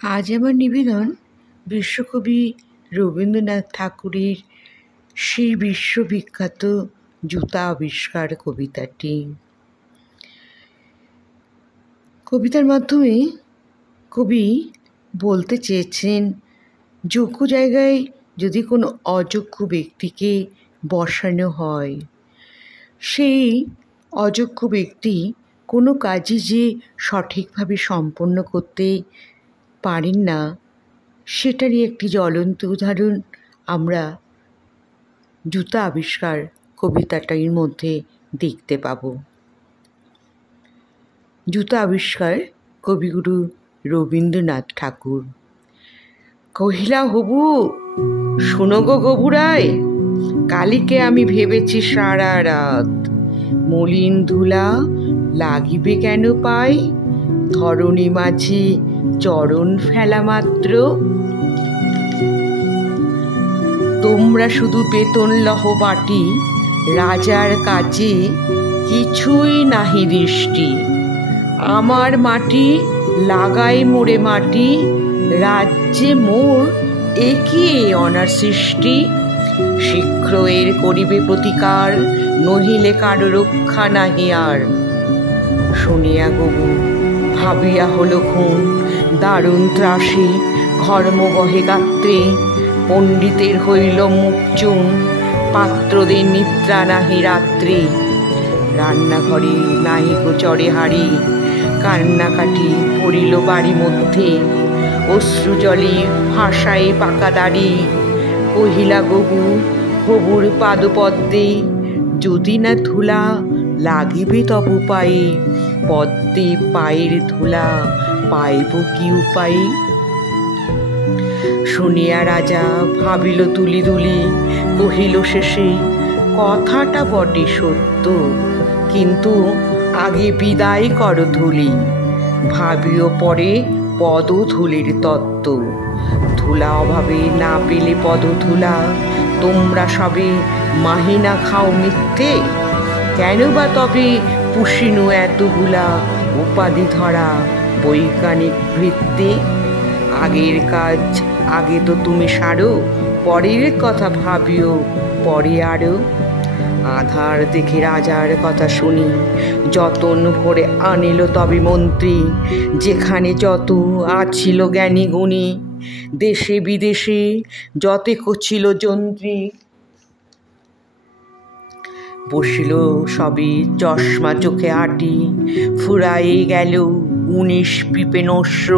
আজ আমার নিবেদন বিশ্বকবি রবীন্দ্রনাথ ঠাকুরের সেই বিশ্ববিখ্যাত জুতা আবিষ্কার কবিতাটি। কবিতার মাধ্যমে কবি বলতে চেয়েছেন, যোগ্য জায়গায় যদি কোনো অযোগ্য ব্যক্তিকে বসানো হয়, সেই অযোগ্য ব্যক্তি কোনো কাজই যে সঠিকভাবে সম্পন্ন করতে পারেন না, সেটারই একটি জ্বলন্ত উদাহরণ আমরা জুতা আবিষ্কার কবিতাটার মধ্যে দেখতে পাব। জুতা আবিষ্কার কবিগুরু রবীন্দ্রনাথ ঠাকুর। কহিলা হবু, শোনো গো গবুরাই, কালিকে আমি ভেবেছি সারা রাত, মলিন ধুলা লাগিবে কেন পাই, ধরণী মাঝে চরণ ফেলা মাত্র। তোমরা শুধু বেতন লহ বাটি, রাজার কাজে কিছুই নাহি দৃষ্টি। আমার মাটি লাগাই মোরে মাটি, রাজ্যে মোর একই অনার সৃষ্টি। শীঘ্র এর করিবে প্রতিকার, নহিলে কারো রক্ষা নাহি আর। শুনিয়া গবু ভাবিয়া হলো খুন, দারুণ ত্রাসে ঘর্ম বহে গাত্রে। পণ্ডিতের হইল মুখ চুন, পাত্রদের নিদ্রা নাহি রাত্রে। রান্নাঘরে নাহি চড়ে হাড়ি, কান্নাকাটি পড়িল বাড়ি মধ্যে। অশ্রু জলে ভাসায় পাকা দাড়ি, কহিলা গবু হবুর পাদপদ্মে। যদি না ধুলা লাগিবে তব পায়ে, পদ্মে পায়ের ধুলা পাইব কি উপায়ে। শুনিয়া রাজা ভাবিল তুলি তুলি, কহিল শেষে কথাটা বটে সত্য, কিন্তু আগে বিদায় কর ধুলি। ভাবিও পরে পদধূলির তত্ত্ব। ধুলা অভাবে না পেলে পদধূলা, তোমরা সবে মাহিনা খাও মিথ্যে। কেন বা তবে পুষিনু এতগুলা উপাধি ধরা বৈজ্ঞানিক বৃত্তে। আগের কাজ আগে তো তুমি সারো, পরের কথা ভাবিও পরে আরো। আধার দেখে রাজার কথা শুনি, যতন ভরে আনিল তবে মন্ত্রী। যেখানে যত আছিল জ্ঞানী গুণী, দেশে বিদেশে যতেক ছিল যন্ত্রী। বসিল সবে চশমা চোখে আটি, ফুরাই গেল 19 পিপে নস্য।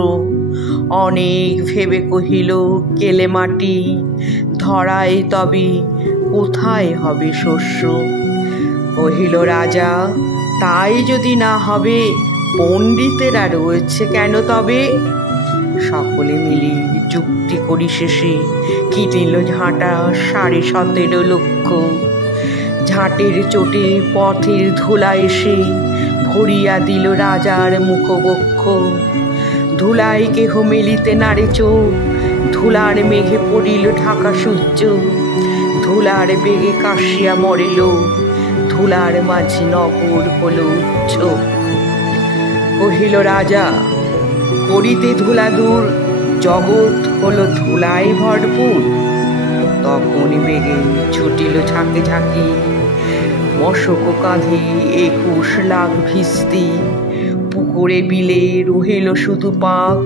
অনেক ভেবে কহিল কেলে মাটি, ধরায় তবে কোথায় হবে শস্য। কহিল রাজা, তাই যদি না হবে, পণ্ডিতেরা রয়েছে কেন তবে। সকলে মিলে যুক্তি করি শেষে, কিনিল ঝাঁটা 17.5 লক্ষ। ঝাঁটের চোটে পথের ধুলা এসে ভরিয়া দিল রাজার মুখবক্ষ। ধুলায় কেহ মেলিতে নারে চোখ, ধুলার মেঘে পড়িল ঢাকা সূর্য। ধুলার বেগে কাশিয়া মরিল, ধুলার মাঝে নগর হলো উচ্চ। কহিল রাজা, করিতে ধুলা দূর, জগৎ হলো ধুলায় ভরপুর। তখন বেগে ছুটিল ঝাঁকে ঝাঁকি, মশক কাঁধে 21 লাখ ভিস্তি। পুকুরে বিলে রহিল শুধু পাক,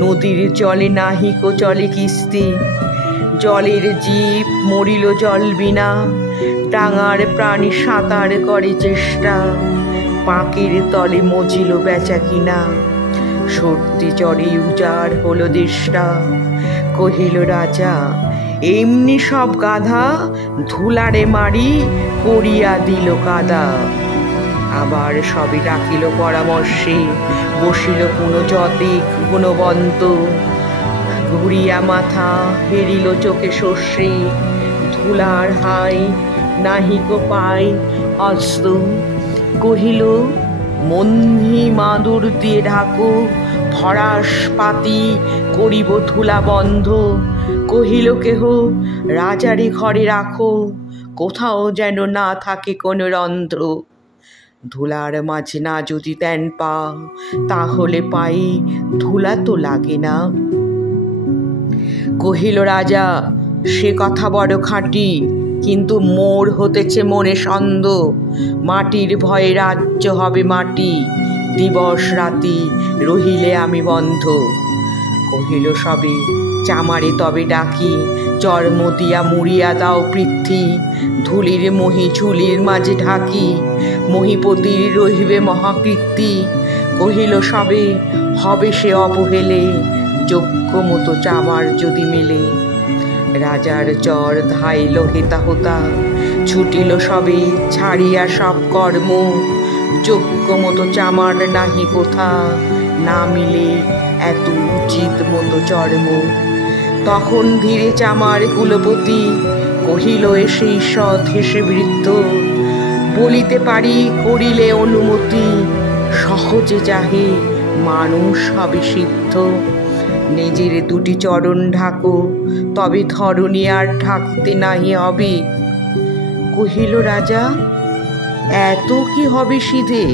নদীর জলে নাহিক চলে কিস্তি। জলের জীব মরিল জল বিনা, ডাঙার প্রাণী সাঁতার করে চেষ্টা। পাঁকের তলে মজিল বেচা কিনা, সর্দি জ্বরে উজাড় হলো দেশটা। কহিল রাজা, এমনি সব গাধা, ধুলারে মারি করিয়া দিল কাদা। আবার সবে ডাকিল পরামর্শে, বসিল পুনঃযতিক গুণবন্ত। ঘুরিয়া মাথা হেরিল চোখে শস্যে, ধুলার হাই নাহিক পাই অস্ত। কহিল মন্ধি মাদুর দিয়ে ঢাকো, ফরাস পাতি করিব ধুলা বন্ধ। কহিল কেহ রাজারে ঘরে রাখো, কোথাও যেন না থাকে কোনো রন্ধ্র। ধুলার মাঝে না যদি দেন পা, তাহলে পায়ে ধুলা তো লাগে না। কহিল রাজা, সে কথা বড় খাঁটি, কিন্তু মোর হতেছে মনে সন্দেহ। মাটির ভয়ে রাজ্য হবে মাটি, দিবস রাতি রহিলে আমি বন্ধ। কহিল সবে, চামারে তবে ডাকি, চর্ম দিয়া মুড়িয়া দাও পৃথ্বী। ধুলির মহি ঝুলির মাঝে ঢাকি, মহিপতির রহিবে মহাকীর্তি। কহিল সবে, হবে সে অবহেলে, যোগ্য মতো চামার যদি মেলে। রাজার চর ধাইল হেতা হোতা, ছুটিল সবে ছাড়িয়া সব কর্ম। যোগ্য মতো চামার নাহি কোথা, না মিলে এত উচিত মতো চর্ম। তখন ধীরে চামার কুলপতি, কহিল এসে ঈষৎ হেসে বৃদ্ধ, বলিতে পারি করিলে অনুমতি, সহজে যাহে মানুষ হবে সিদ্ধ। নিজের দুটি চরণ ঢাকো, তবে ধরণী আর ঢাকতে নাহি হবে। কহিল রাজা, এত কি হবে সিধে,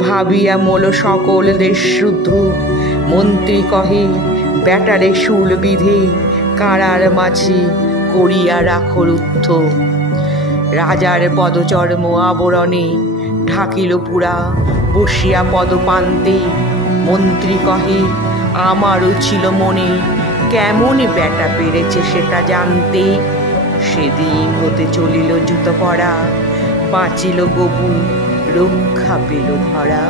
ভাবিয়া মোল সকল দেশ শুদ্ধ। মন্ত্রী কহে, ব্যাটারে শুল বিধে, কারার মাঝে করিয়া রাখো রুদ্ধ। রাজার পদচর্ম আবরণে ঢাকিল পুরা, বসিয়া পদপান্তে। মন্ত্রী কহে, আমারও ছিল মনে, কেমন ব্যাটা পেরেছে সেটা জানতে। সেদিন হতে চলিল জুতো পরা, বাঁচিল গবু রক্ষা পেল ধরা।